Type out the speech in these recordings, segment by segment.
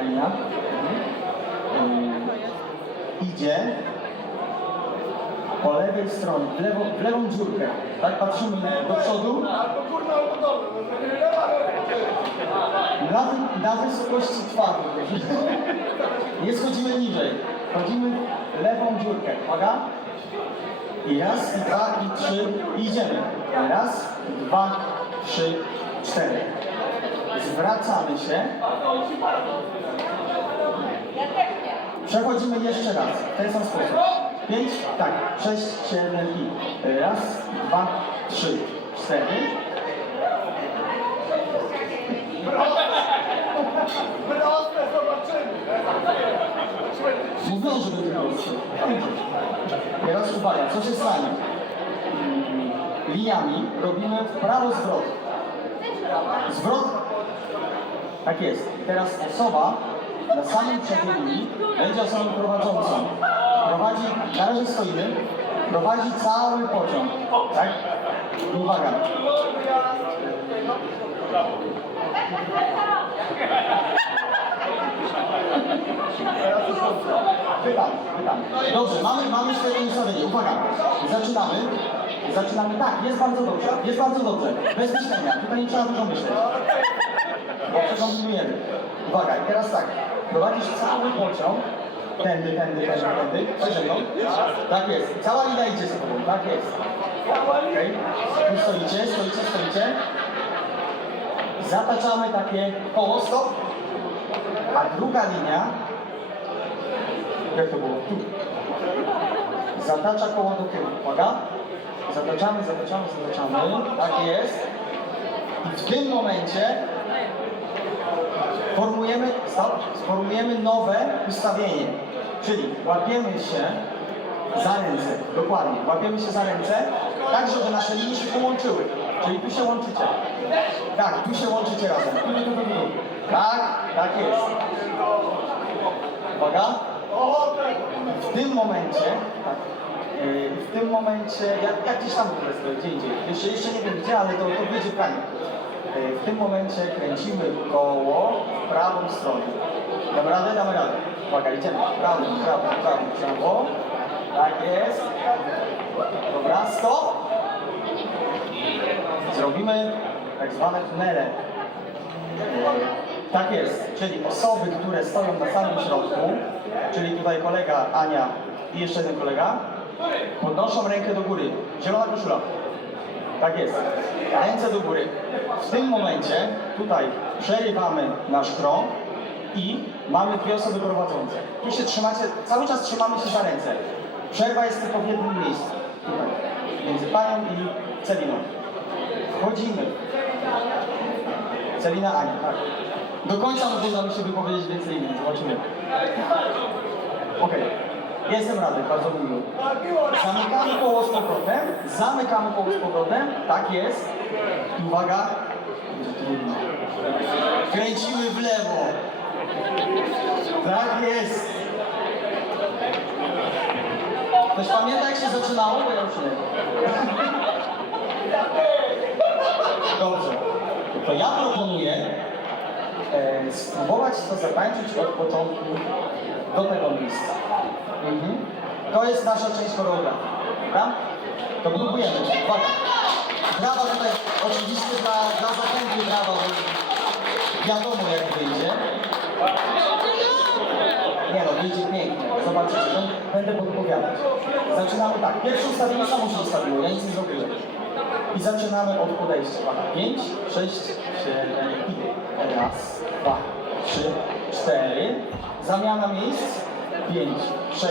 Mhm. Idzie po lewej stronie, w, lewo, w lewą dziurkę. Tak, patrzymy do przodu. Na, na wysokości twarzy. Nie schodzimy niżej. Wchodzimy w lewą dziurkę. Uwaga. I raz, i dwa, i trzy. I idziemy. Raz, dwa, trzy, cztery. Zwracamy się. Przechodzimy jeszcze raz. W ten sam sposób. Pięć, tak. Sześć, siedem i. Raz, dwa, trzy, cztery. Proste zobaczymy. Mówiłem, że będzie prostsze. Teraz uwaga, co się stanie? Liniami robimy prawo zwrot. Zwrot. Tak jest. Teraz osoba na samym linii będzie osobą prowadzącą. Prowadzi, na razie stoimy, prowadzi cały pociąg. Tak? Uwaga. Pytam, pytam. Dobrze, mamy, mamy swoje ustawienie. Uwaga, zaczynamy. Zaczynamy. Tak, jest bardzo dobrze, jest bardzo dobrze. Bez myślenia, tutaj nie trzeba dużo myśleć. Bo przekombinujemy. Uwaga, i teraz tak. Prowadzisz cały pociąg. Tędy, tędy, tędy, tędy. Przede. Tak jest. Cała linia idzie z tobą, tak jest. Okej. Tu stoicie, stoicie, stoicie. Zataczamy takie koło, stop. A druga linia jak to było? Tu. Zatacza koło do tyłu. Uwaga. Zataczamy, zataczamy, zataczamy. Tak jest. I w tym momencie formujemy, sformujemy nowe ustawienie. Czyli łapiemy się za ręce. Dokładnie. Łapiemy się za ręce, tak żeby nasze linie się połączyły. Czyli tu się łączycie. Tak, tu się łączycie razem. Tak, tak jest. Uwaga. W tym momencie, tak, w tym momencie, jak, jak gdzieś tam stoi, gdzie indziej, jeszcze, jeszcze nie wiem gdzie, ale to, to wyjdzie w planie. Yy, W tym momencie kręcimy koło w prawą stronę. Damy radę? Damy radę. Uwaga, idziemy. Prawo, prawo, prawo, prawo. Tak jest. Dobra, stop. Zrobimy tak zwane tunele. Yy, Tak jest, czyli osoby, które stoją na samym środku, czyli tutaj kolega Ania i jeszcze jeden kolega, podnoszą rękę do góry. Zielona koszula. Tak jest. Ręce do góry. W tym momencie tutaj przerywamy nasz krąg i mamy dwie osoby prowadzące. Tu się trzymacie, cały czas trzymamy się za ręce. Przerwa jest tylko w jednym miejscu. Tutaj. Między panią i Celiną. Wchodzimy. Celina Ania, tak. Do końca może się wypowiedzieć więcej imion, zobaczymy. Okej, jestem Radek, bardzo mi miło. Zamykamy koło z powrotem, zamykamy koło z powrotem, tak jest. Uwaga. Kręcimy w lewo. Tak jest. Ktoś pamięta jak się zaczynało? Bo ja już nie. Dobrze. To ja proponuję e, spróbować to zatańczyć od początku do tego miejsca. To jest nasza część choreografii. Dobra? To. Uwaga. Brawa tutaj oczywiście dla, dla zachęty brawa, bo wiadomo jak wyjdzie. Nie no, wyjdzie pięknie. Zobaczycie, bę- będę podpowiadać. Zaczynamy tak. Pierwsze ustawienie samo się ustawiło, ja nic nie zrobiłem. I zaczynamy od podejścia. Uwaga. 5, 6, 7 i raz, dwa, trzy, cztery. Zamiana miejsc. 5, 6,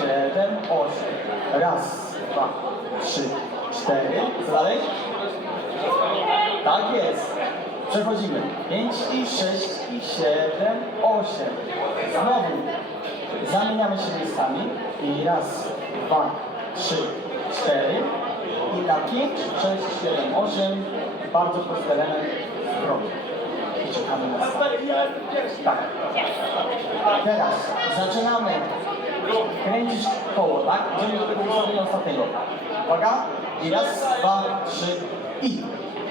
7, 8. Raz, dwa, trzy, cztery. Co dalej? Tak jest. Przechodzimy. 5 i 6 i 7, 8. Znowu zamieniamy się miejscami. I raz, dwa, trzy, cztery. I na 5, 6, 7, 8 bardzo prosty element zwrot. I czekamy na start. Tak. Teraz zaczynamy kręcić koło, tak? Idziemy do tego ustawienia ostatniego. Uwaga. I raz, dwa, trzy i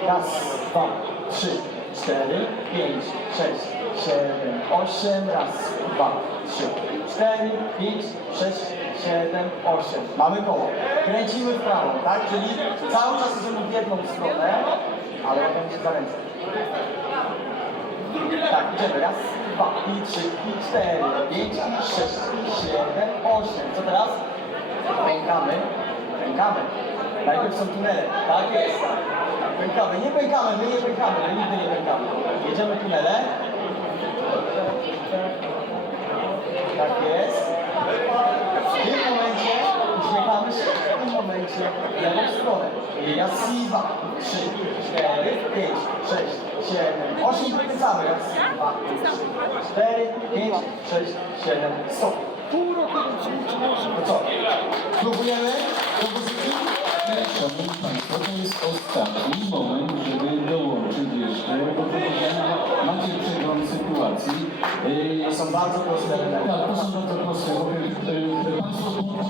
raz, dwa, trzy, cztery, pięć, sześć, siedem, osiem, raz, dwa, trzy, cztery, pięć, sześć, siedem, osiem. Mamy koło. Kręcimy w prawo, tak? Czyli cały czas idziemy w jedną stronę, ale potem się za ręce. Tak, idziemy. Raz, 2, i 3, i 4, i 5, i 6, i 7, 8. Co teraz? Pękamy, pękamy. Najpierw są tunele. Tak jest. Pękamy, nie pękamy, my nie pękamy, my nigdy nie pękamy. Jedziemy tunele. Tak jest. W tym momencie uśmiechamy się, w tym momencie lewą stronę. Linia siwa. 3, 4, 5, 6, jeszcze jeden. Osiem wypycamy. Raz, dwa, cztery, pięć, sześć, siedem, stop. Pół roku To co? Próbujemy? Szanowni Państwo, to jest ostatni moment, żeby dołączyć jeszcze, bo macie przegląd sytuacji. To są bardzo proste. tak, to są bardzo proste. E, e,